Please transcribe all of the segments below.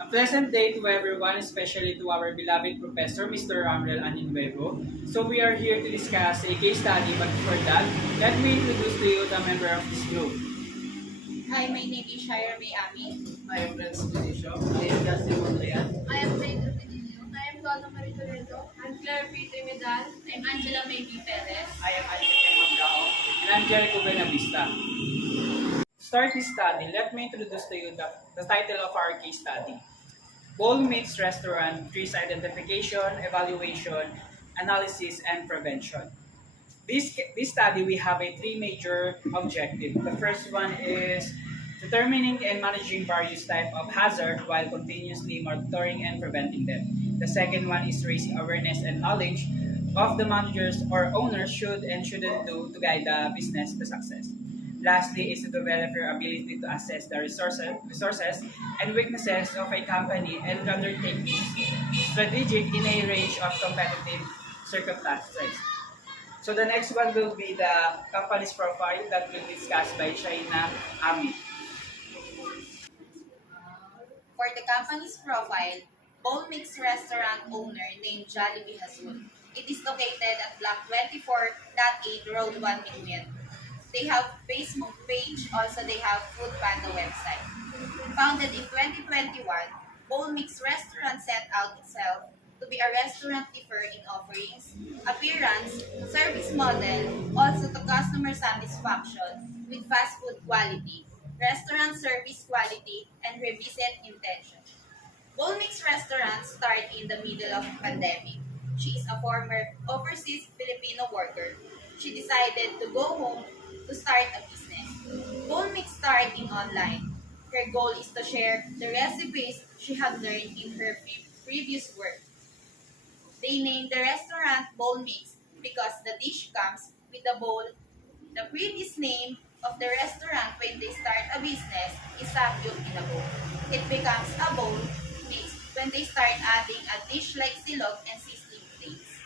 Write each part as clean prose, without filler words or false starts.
A pleasant day to everyone, especially to our beloved Professor, Mr. Ramrel Aninwego. So we are here to discuss a case study, but before that, let me introduce to you the member of this group. Hi, my name is Shira May Ami. I am Renz Benicio. I am Justin Mondrian. I am Pedro Benilio. I am Donna Marie Toledo. I'm Claire P. Trimedal. I'm Angela May B. Perez. I am Alvin Mabrao. And I'm Jericho Benavista. To start this study, let me introduce to you the title of our case study. Bowl Meats Restaurant, Risk Identification, Evaluation, Analysis, and Prevention. This study, we have three major objectives. The first one is determining and managing various types of hazard while continuously monitoring and preventing them. The second one is raising awareness and knowledge of the managers or owners should and shouldn't do to guide the business to success. Lastly is to develop your ability to assess the resources and weaknesses of a company and undertake strategic in a range of competitive circumstances. So the next one will be the company's profile that will be discussed by Shaina Ami. For the company's profile, Bowl Mix restaurant owner named Jollibee Hazul. It is located at Block 24.8 Road 1 Minuyan. They have Facebook page, also they have Food Panda website. Founded in 2021, Bowl Mix Restaurant set out itself to be a restaurant differ in offerings, appearance, service model, also to customer satisfaction with fast food quality, restaurant service quality, and revisit intention. Bowl Mix Restaurant started in the middle of pandemic. She is a former overseas Filipino worker. She decided to go home to start a business. Bowl Mix starting online. Her goal is to share the recipes she had learned in her previous work. They named the restaurant Bowl Mix because the dish comes with a bowl. The previous name of the restaurant when they start a business is Samgyup in a bowl. It becomes a bowl mix when they start adding a dish like silog and sizzling plates.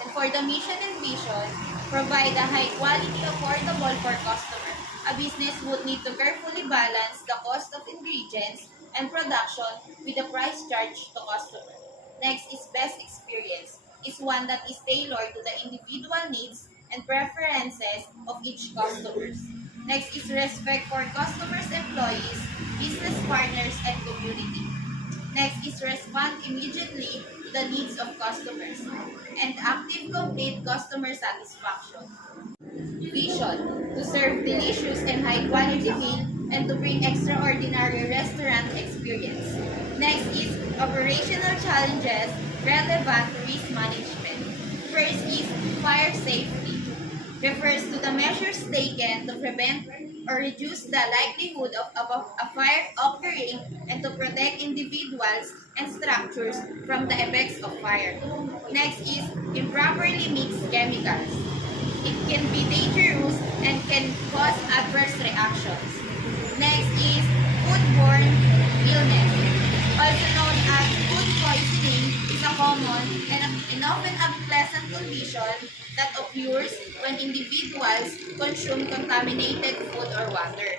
And for the mission and vision, provide a high quality, affordable for customer. A business would need to carefully balance the cost of ingredients and production with the price charged to customer. Next is best experience. Is one that is tailored to the individual needs and preferences of each customers. Next is respect for customers, employees, business partners, and community. Next is respond immediately to the needs of customers. And active complete customer satisfaction. Vision, to serve delicious and high quality meal and to bring extraordinary restaurant experience. Next is operational challenges relevant to risk management. First is fire safety. Refers to the measures taken to prevent or reduce the likelihood of a fire occurring and to protect individuals and structures from the effects of fire. Next is improperly mixed chemicals. It can be dangerous and can cause adverse reactions. Next is foodborne illness, also known as food poisoning, is a common and often unpleasant condition that occurs when individuals consume contaminated food or water.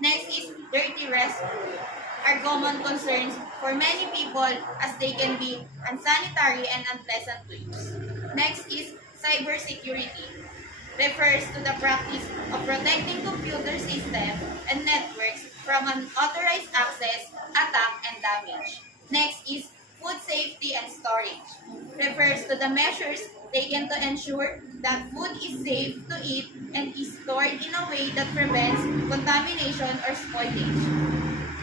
Next is dirty restrooms, are common concerns for many people as they can be unsanitary and unpleasant to use. Next is cybersecurity. Refers to the practice of protecting computer systems and networks from unauthorized access, attack, and damage. Next is food safety and storage. Refers to the measures taken to ensure that food is safe to eat and is stored in a way that prevents contamination or spoilage.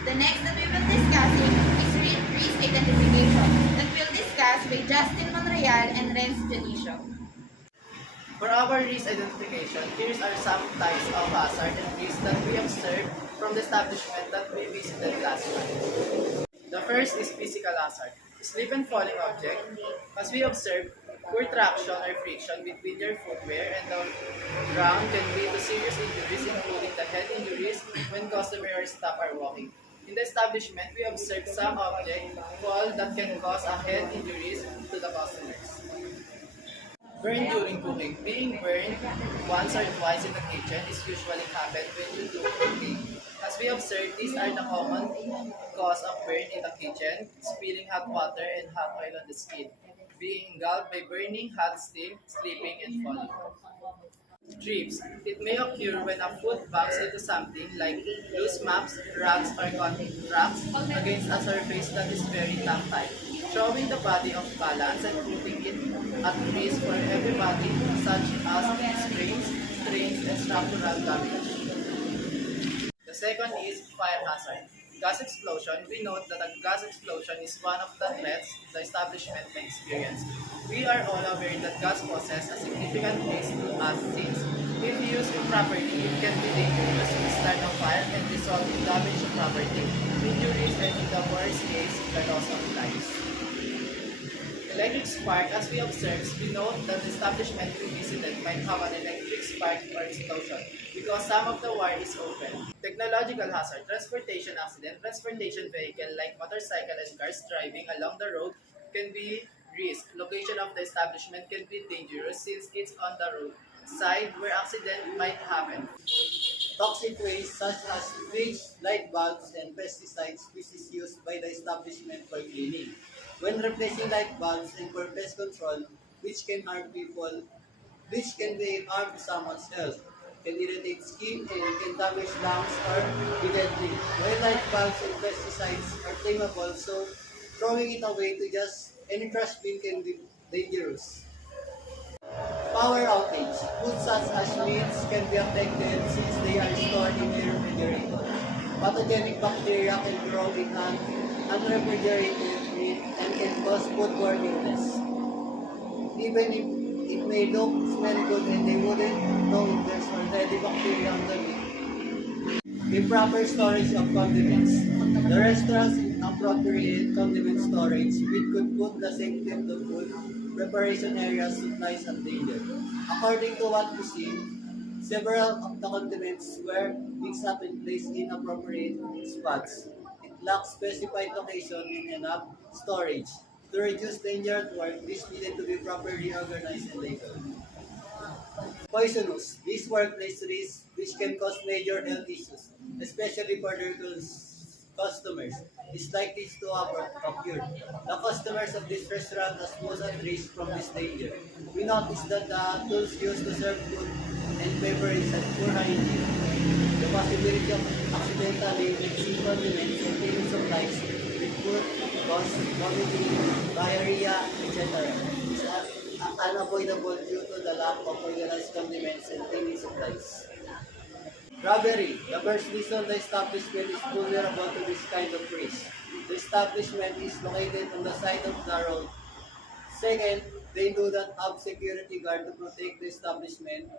The next that we will discussing is risk identification that will discuss by Justin Monreal and Renz Janicio. For our risk identification, here are some types of hazard and risks that we observed from the establishment that we visited last month. The first is physical hazard. Slip and falling object. As we observed, poor traction or friction between your footwear and the ground can lead to serious injuries, including the head injuries when customer or staff are walking. In the establishment, we observed some object fall that can cause a head injuries to the customers. Burn during cooking. Being burned once or twice in the kitchen is usually happen when you do cooking. As we observe, these are the common cause of burn in the kitchen: spilling hot water and hot oil on the skin, being engulfed by burning hot steam, slipping, and falling. Trips. It may occur when a foot bumps into something like loose maps, rocks, or contracts against a surface that is very tactile, throwing the body off balance and putting it at risk for everybody, such as sprains, strains, and structural damage. The second is fire hazard. Gas explosion. We note that a gas explosion is one of the threats the establishment may experience. We are all aware that gas poses a significant risk to us since, if used improperly, it can be dangerous, start a fire, and result in damage to property, injuries, and in the worst case, the loss of lives. Electric spark. As we observed, we note that the establishment we visited might have an electric spark or explosion because some of the wire is open. Technological hazard. Transportation accident. Transportation vehicle like motorcycle and cars driving along the road can be risk. Location of the establishment can be dangerous since it's on the road side where accident might happen. Toxic waste such as bleach, light bulbs, and pesticides which is used by the establishment for cleaning. When replacing light bulbs and for pest control, which can harm people, which can be harm to someone's health, can irritate skin and can damage lungs or be deadly. While light bulbs and pesticides are flammable, so throwing it away to just any trash bin can be dangerous. Power outage. Foods such as meats can be affected since they are stored in the refrigerator. Pathogenic bacteria can grow in unrefrigerated meat and can cause foodborne illness. Even if it may look, smell good, and they wouldn't know if there's already bacteria on the meat. Improper storage of condiments. The restaurant's inappropriate condiment storage, which could put the safety of the food preparation areas, supplies, and danger. According to what we see, several of the condiments were mixed up and placed in appropriate spots. It lacks specified location and enough storage. To reduce danger at work, this needed to be properly organized and labeled. Poisonous. These workplace risks which can cause major health issues, especially for their customers, is likely to occur. The customers of this restaurant are most at risk from this danger. We noticed that the tools used to serve food and beverage had poor hygiene. The possibility of accidentally mixing condiments and cleaning supplies with food cause vomiting, diarrhea, etc. is unavoidable due to the lack of organized condiments and cleaning supplies. Robbery. The first reason the establishment is vulnerable to this kind of risk. The establishment is located on the side of the road. Second, they do not have security guard to protect the establishment,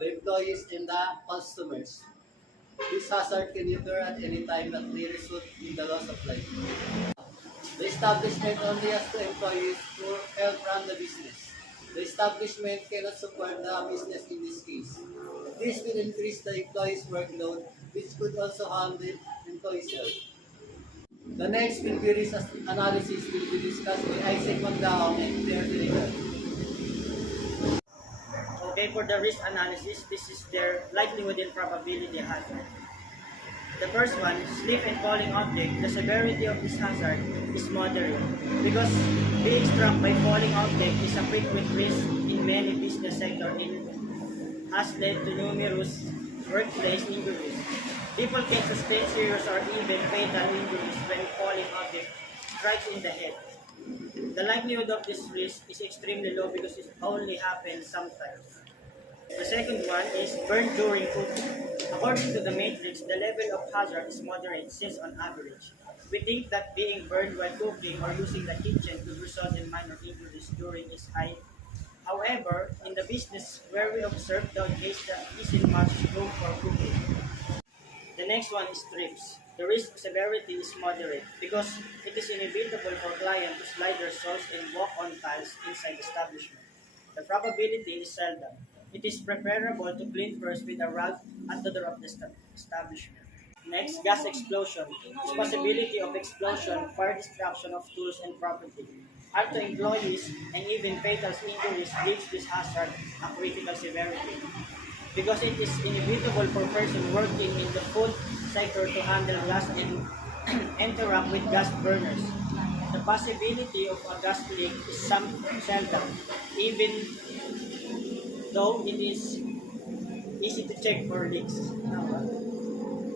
the employees, and the customers. This hazard can occur at any time that may result in the loss of life. The establishment only has 2 employees who help run the business. The establishment cannot support the business in this case. This will increase the employees' workload, which could also harm the employees' health. The next will be risk analysis will be discussed by Isaac Magdaong and Claire Deliver. Okay, for the risk analysis, this is their likelihood and probability hazard. The first one, slip and falling object. The severity of this hazard is moderate because being struck by falling object is a frequent risk in many business sectors and has led to numerous workplace injuries. People can sustain serious or even fatal injuries when falling object strikes in the head. The likelihood of this risk is extremely low because it only happens sometimes. The second one is burn during cooking. According to the matrix, the level of hazard is moderate since on average. We think that being burned while cooking or using the kitchen could result in minor injuries during its high. However, in the business where we observe the case there isn't much room for cooking. The next one is trips. The risk severity is moderate because it is inevitable for clients to slide their soles and walk on tiles inside the establishment. The probability is seldom. It is preferable to clean first with a rag at the door of the establishment. Next, gas explosion. This possibility of explosion, fire destruction of tools and property, harm to employees, and even fatal injuries gives this hazard a critical severity. Because it is inevitable for person working in the food sector to handle gas and interact with gas burners. The possibility of a gas leak is seldom, even though it is easy to check for leaks.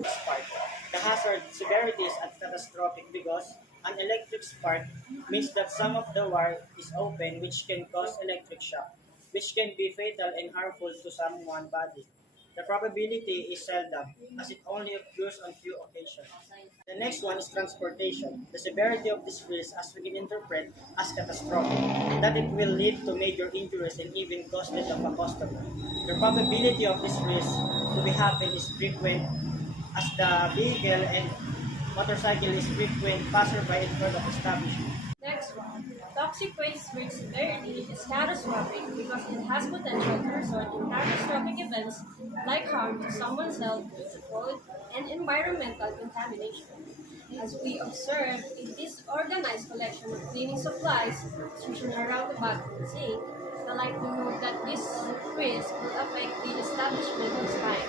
Spark. The hazard severity is catastrophic because an electric spark means that some of the wire is open, which can cause electric shock, which can be fatal and harmful to someone's body. The probability is seldom, as it only occurs on few occasions. The next one is transportation. The severity of this risk, as we can interpret, as catastrophic, that it will lead to major injuries and even cost death of a customer. The probability of this risk to be happen is frequent, as the vehicle and motorcycle is frequent passerby in front of establishment. Next one. Toxic waste risk severity is catastrophic because it has potential to result in catastrophic events like harm to someone's health due to food and environmental contamination. As we observe in this organized collection of cleaning supplies stationed around the bathroom sink, the likelihood that this risk will affect the establishment is high.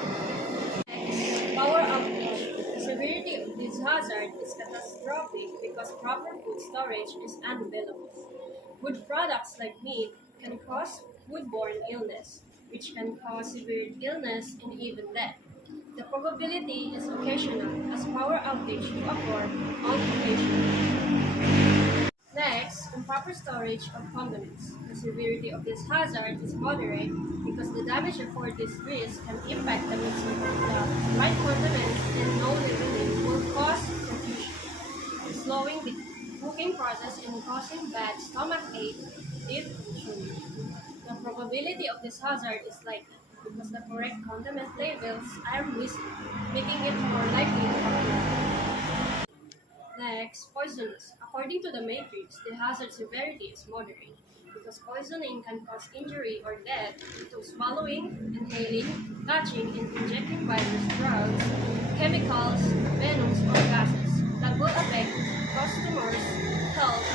Next, power outage. The severity of this hazard is catastrophic because proper food storage is unavailable. Food products like meat can cause foodborne illness, which can cause severe illness and even death. The probability is occasional as power outage to occur on occasion. Next, improper storage of condiments. The severity of this hazard is moderate because the damage for this risk can impact the mixing of the right condiments and no leavening will cause confusion, slowing the cooking process and causing bad stomach ache if consumed. The probability of this hazard is likely because the correct condiment labels are missing, making it more likely to occur. Next, poisonous. According to the matrix, the hazard severity is moderate because poisoning can cause injury or death due to swallowing, inhaling, touching, and injecting virus drugs, chemicals, venoms, or gases that will affect customers' health.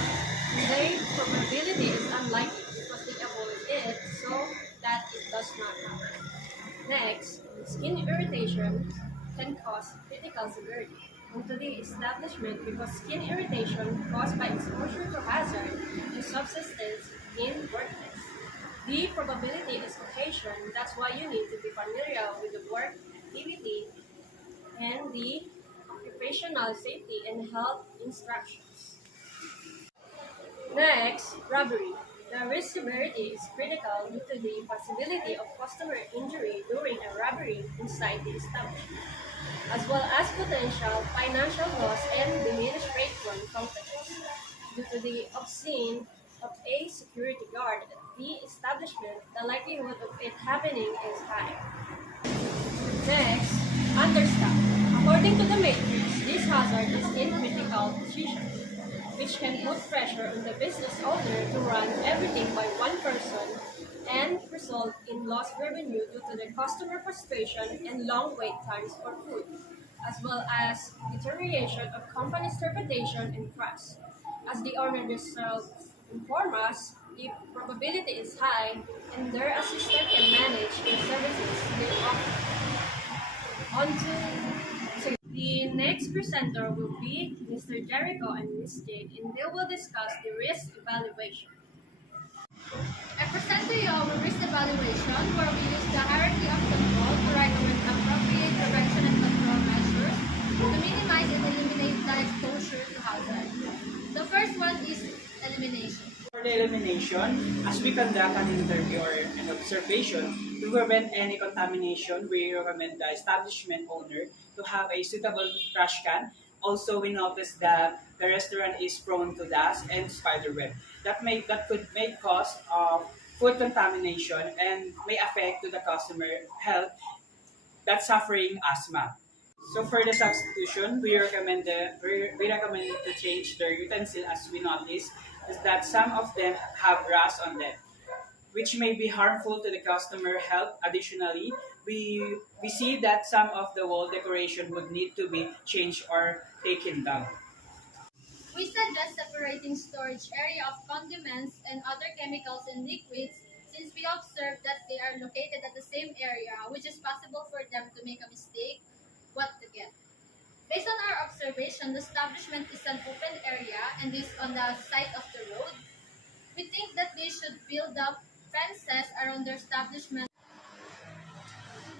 Their probability is unlikely because they avoid it so that it does not happen. Next, skin irritation can cause critical severity onto the establishment because skin irritation caused by exposure to hazard and substances in workplace. The probability is occasion, that's why you need to be familiar with the work activity and the occupational safety and health instructions. Next, robbery. The risk severity is critical due to the possibility of customer injury during a robbery inside the establishment, as well as potential financial loss and diminished rate from companies. Due to the obscene of a security guard at the establishment, the likelihood of it happening is high. Next, understaff. According to the matrix, this hazard is in critical position, which can put pressure on the business owner to run everything by one person and result in lost revenue due to the customer frustration and long wait times for food, as well as deterioration of company's reputation and trust. As the owner themselves inform us, the probability is high and their assistant can manage the services they offer. On to the next presenter will be Mr. Jericho and Ms. Jade, and they will discuss the risk evaluation. I present to you our risk evaluation where we use the hierarchy of control to recommend appropriate prevention and control measures to minimize and eliminate the exposure to hazard. The first one is elimination. For the elimination, as we conduct an interview or an observation to prevent any contamination, we recommend the establishment owner to have a suitable trash can. Also, we notice that the restaurant is prone to dust and spider web. That could make cause of food contamination and may affect to the customer health that's suffering asthma. So for the substitution, we recommend to change the utensil as we notice is that some of them have rust on them, which may be harmful to the customer health. Additionally, we see that some of the wall decoration would need to be changed or taken down. We suggest separating storage area of condiments and other chemicals and liquids since we observe that they are located at the same area, which is possible for them to make a mistake what to get. Based on our observation, the establishment is an open area and is on the side of the road. We think that they should build up fences around their establishment.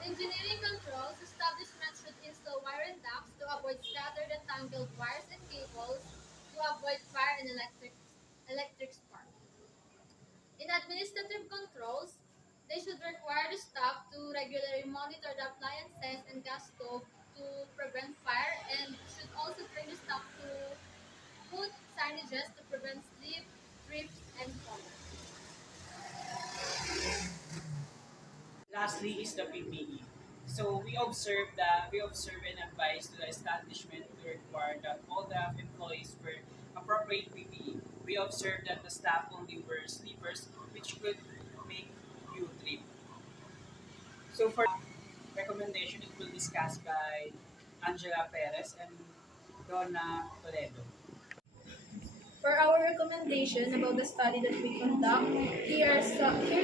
Engineering controls, establishments should install wiring ducts to avoid scattered and tangled wires and cables to avoid fire and electric spark. In administrative controls, they should require the staff to regularly monitor the appliances and gas stove to prevent fire and should also train the staff to put signages to prevent slip, trips, and falls. Lastly is the PPE. So we observe and advise to the establishment to require that all the employees wear appropriate PPE. We observe that the staff only wear slippers, which could make you trip. So for recommendation, it will be discussed by Angela Perez and Donna Toledo. For our recommendation about the study that we conduct, here's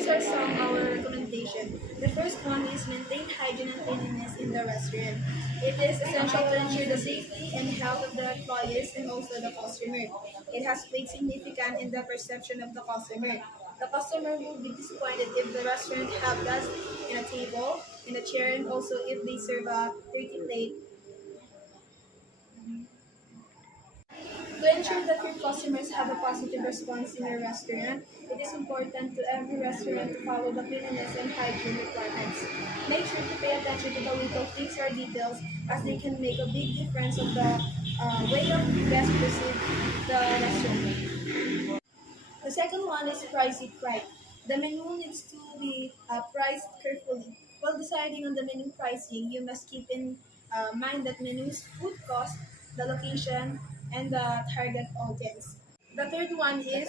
are some our recommendation. The first one is maintain hygiene and cleanliness in the restaurant. It is essential to ensure the safety and health of the employees and also the customer. It has played significant in the perception of the customer. The customer will be disappointed if the restaurant have dust in a table, in a chair, and also if they serve a dirty plate. To ensure that your customers have a positive response in your restaurant, it is important to every restaurant to follow the cleanliness and hygiene requirements. Make sure to pay attention to the little things or details as they can make a big difference of the way of guests perceive the restaurant. The second one is price it right. The menu needs to be priced carefully. While deciding on the menu pricing, you must keep in mind that menu's food cost, the location, and the target audience. The third one is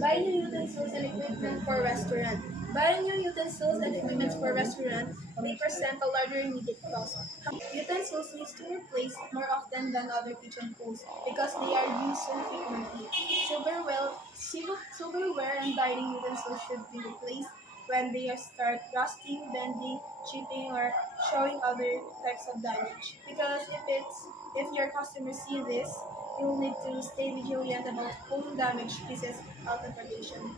buy new utensils and equipment for restaurant. Buying new utensils and equipment for restaurant may present a larger immediate cost. Utensils needs to be replaced more often than other kitchen tools because they are used so frequently. Silverware and dining utensils should be replaced when they start rusting, bending, chipping, or showing other types of damage. Because if your customers see this, you'll need to stay vigilant about pulling damaged pieces out of rotation.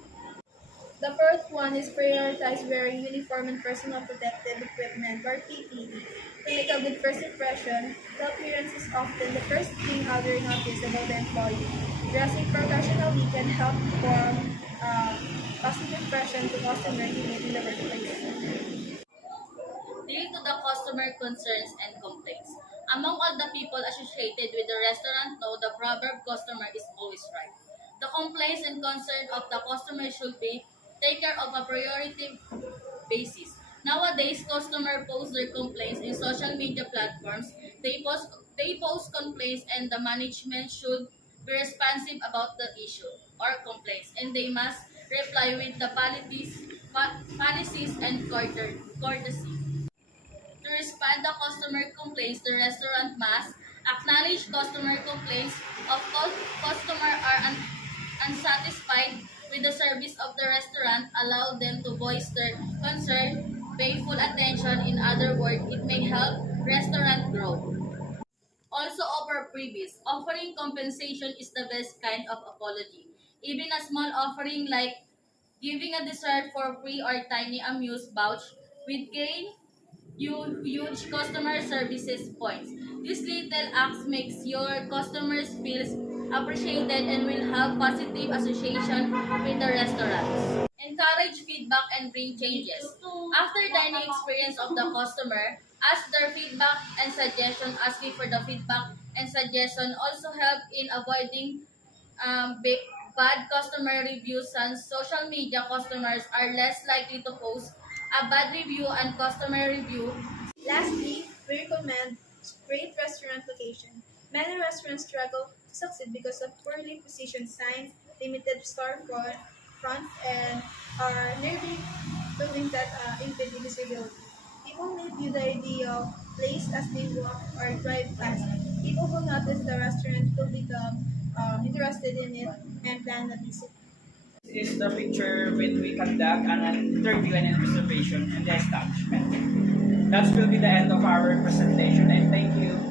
The fourth one is prioritize wearing uniform and personal protective equipment or PPE. To make a good first impression, the appearance is often the first thing others notice about the employee. Dressing professionally can help form a positive impression to customers in the workplace. Deal to the customer concerns and complaints. Among all the people associated with the restaurant know the proverb customer is always right. The complaints and concerns of the customer should be taken care of a priority basis. Nowadays, customers post their complaints in social media platforms. They post complaints and the management should be responsive about the issue or complaints and they must reply with the policies and courtesy. To respond to customer complaints, the restaurant must acknowledge customer complaints of customer are unsatisfied with the service of the restaurant, allow them to voice their concern, pay full attention. In other words, it may help restaurant grow. Also offer freebies. Offering compensation is the best kind of apology. Even a small offering like giving a dessert for free or tiny amuse vouch with gain huge customer services points. This little acts makes your customers feel appreciated and will have positive association with the restaurants. Encourage feedback and bring changes. After dining experience of the customer, ask their feedback and suggestion. Asking for the feedback and suggestion also help in avoiding bad customer reviews, since social media customers are less likely to post a bad review and customer review. Lastly, we recommend great restaurant location. Many restaurants struggle to succeed because of poorly positioned signs, limited storefront, and are nearby buildings that impede visibility. People may view the ideal place as they walk or drive past. People who notice the restaurant will become interested in it and plan a visit. This is the picture when we conduct an interview and an observation in the establishment. That will be the end of our presentation and thank you.